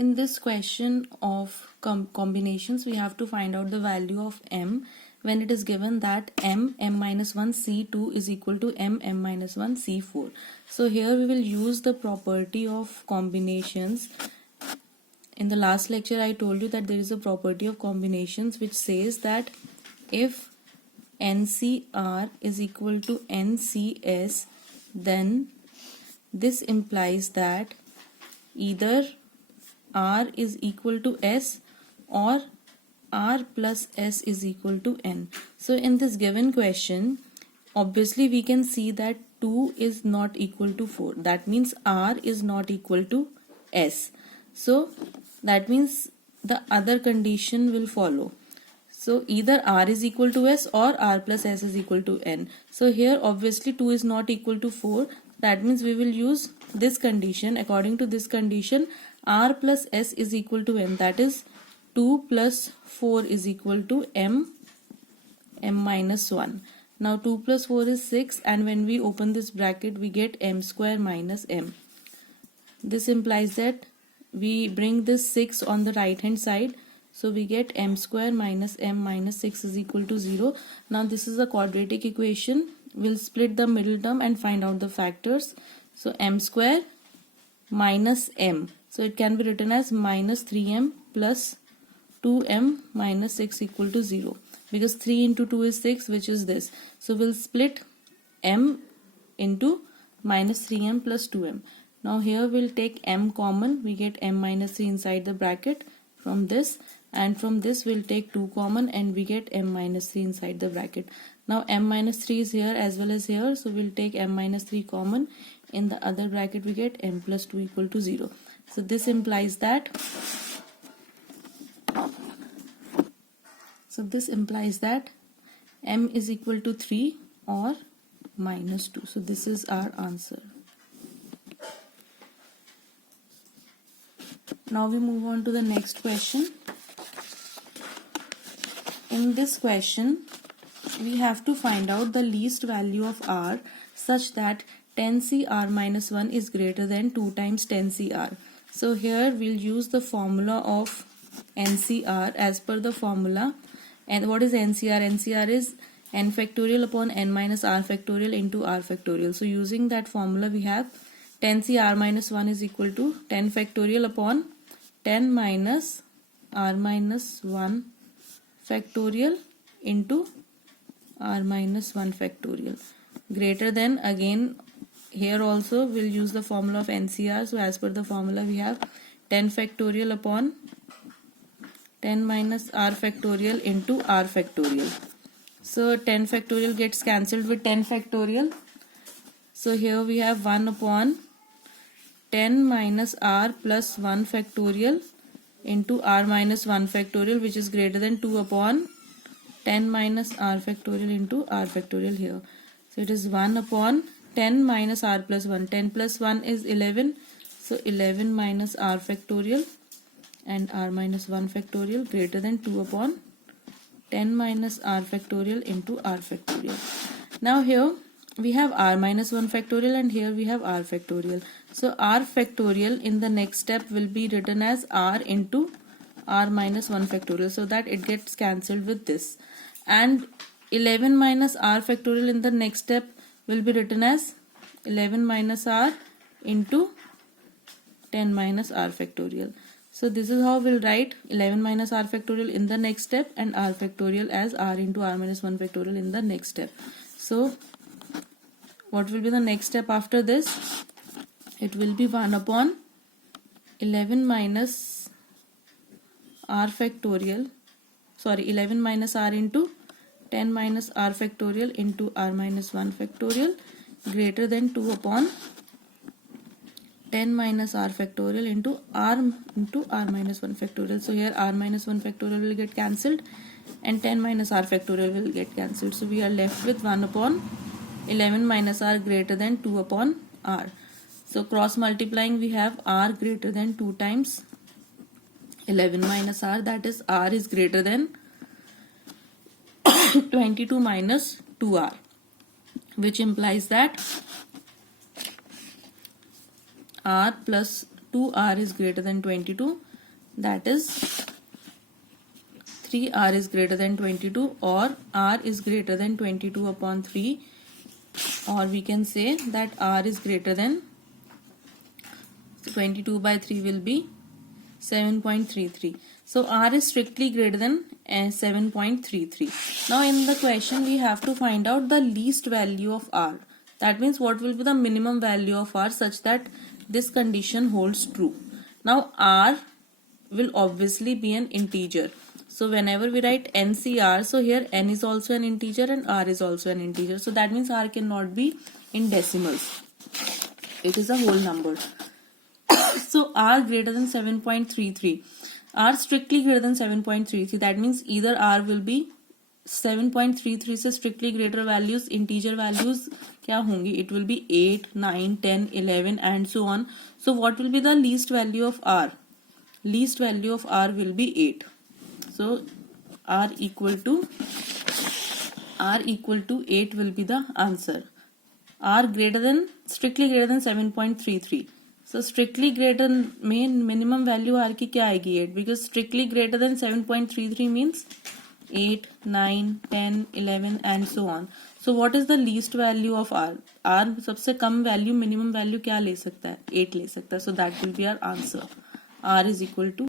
in this question of combinations, we have to find out the value of m when it is given that m minus 1 c2 is equal to m minus 1 c4. So here we will use the property of combinations. In the last lecture I told you that there is a property of combinations which says that if NCR is equal to NCS, then this implies that either R is equal to S or R plus S is equal to N. So in this given question, obviously we can see that 2 is not equal to 4. That means R is not equal to S. So that means the other condition will follow. So either R is equal to S or R plus S is equal to N. So here obviously 2 is not equal to 4. That means we will use this condition. According to this condition, R plus S is equal to N. That is 2 plus 4 is equal to M minus 1. Now 2 plus 4 is 6, and when we open this bracket we get M square minus M. This implies that we bring this 6 on the right hand side. So we get M square minus M minus 6 is equal to 0. Now this is a quadratic equation. We'll split the middle term and find out the factors. So M square minus M. So it can be written as minus 3M plus 2M minus 6 equal to 0. Because 3 into 2 is 6, which is this. So we'll split M into minus 3M plus 2M. Now here we'll take M common. We get M minus 3 inside the bracket from this. And from this we'll take 2 common and we get M minus 3 inside the bracket. Now M minus 3 is here as well as here. So we'll take M minus 3 common. In the other bracket we get M plus 2 equal to 0. So this implies that M is equal to 3 or minus 2. So this is our answer. Now we move on to the next question. In this question, we have to find out the least value of R such that 10CR minus 1 is greater than 2 times 10CR. So here we'll use the formula of NCR as per the formula. And what is NCR? NCR is n factorial upon n minus r factorial into r factorial. So using that formula we have 10CR minus 1 is equal to 10 factorial upon 10 minus r minus 1 factorial into r minus 1 factorial greater than, again here also we'll use the formula of NCR. So as per the formula we have 10 factorial upon 10 minus r factorial into r factorial. So 10 factorial gets cancelled with 10 factorial. So here we have 1 upon 10 minus r plus 1 factorial into r minus 1 factorial, which is greater than 2 upon 10 minus r factorial into r factorial here. So it is 1 upon 10 minus r plus 1. 10 plus 1 is 11. So 11 minus r factorial and r minus 1 factorial greater than 2 upon 10 minus r factorial into r factorial. Now here we have r minus 1 factorial and here we have r factorial. So r factorial in the next step will be written as r into r minus 1 factorial, so that it gets cancelled with this. And 11 minus r factorial in the next step will be written as 11 minus r into 10 minus r factorial. So this is how we'll write 11 minus r factorial in the next step and r factorial as r into r minus 1 factorial in the next step. So what will be the next step after this? It will be 1 upon 11 minus r factorial, 11 minus r into 10 minus r factorial into r minus 1 factorial greater than 2 upon 10 minus r factorial into r minus 1 factorial. So here r minus 1 factorial will get cancelled and 10 minus r factorial will get cancelled. So we are left with 1 upon 11 minus r greater than 2 upon r. So cross multiplying we have r greater than 2 times 11 minus r, that is r is greater than 22 minus 2r, which implies that r plus 2r is greater than 22 that is 3r is greater than 22 or r is greater than 22 upon 3, or we can say that r is greater than 22 by 3 will be 7.33. So r is strictly greater than 7.33. Now in the question we have to find out the least value of r. That means what will be the minimum value of r such that this condition holds true. Now r will obviously be an integer. So whenever we write NCR, so here n is also an integer and r is also an integer. So that means r cannot be in decimals. It is a whole number. So r greater than 7.33. r strictly greater than 7.33. That means either r will be 7.33 से strictly greater values, integer values क्या होंगी? It will be 8, 9, 10, 11 and so on. So what will be the least value of r? Least value of r will be 8. So r equal to 8 will be the answer. r greater than strictly greater than 7.33. So strictly greater में minimum value r की क्या आएगी? 8, because strictly greater than 7.33 means 8, 9, 10, 11 and so on. So what is the least value of r? r सबसे कम value minimum value क्या ले सकता है? 8 ले सकता है. So that will be our answer. r is equal to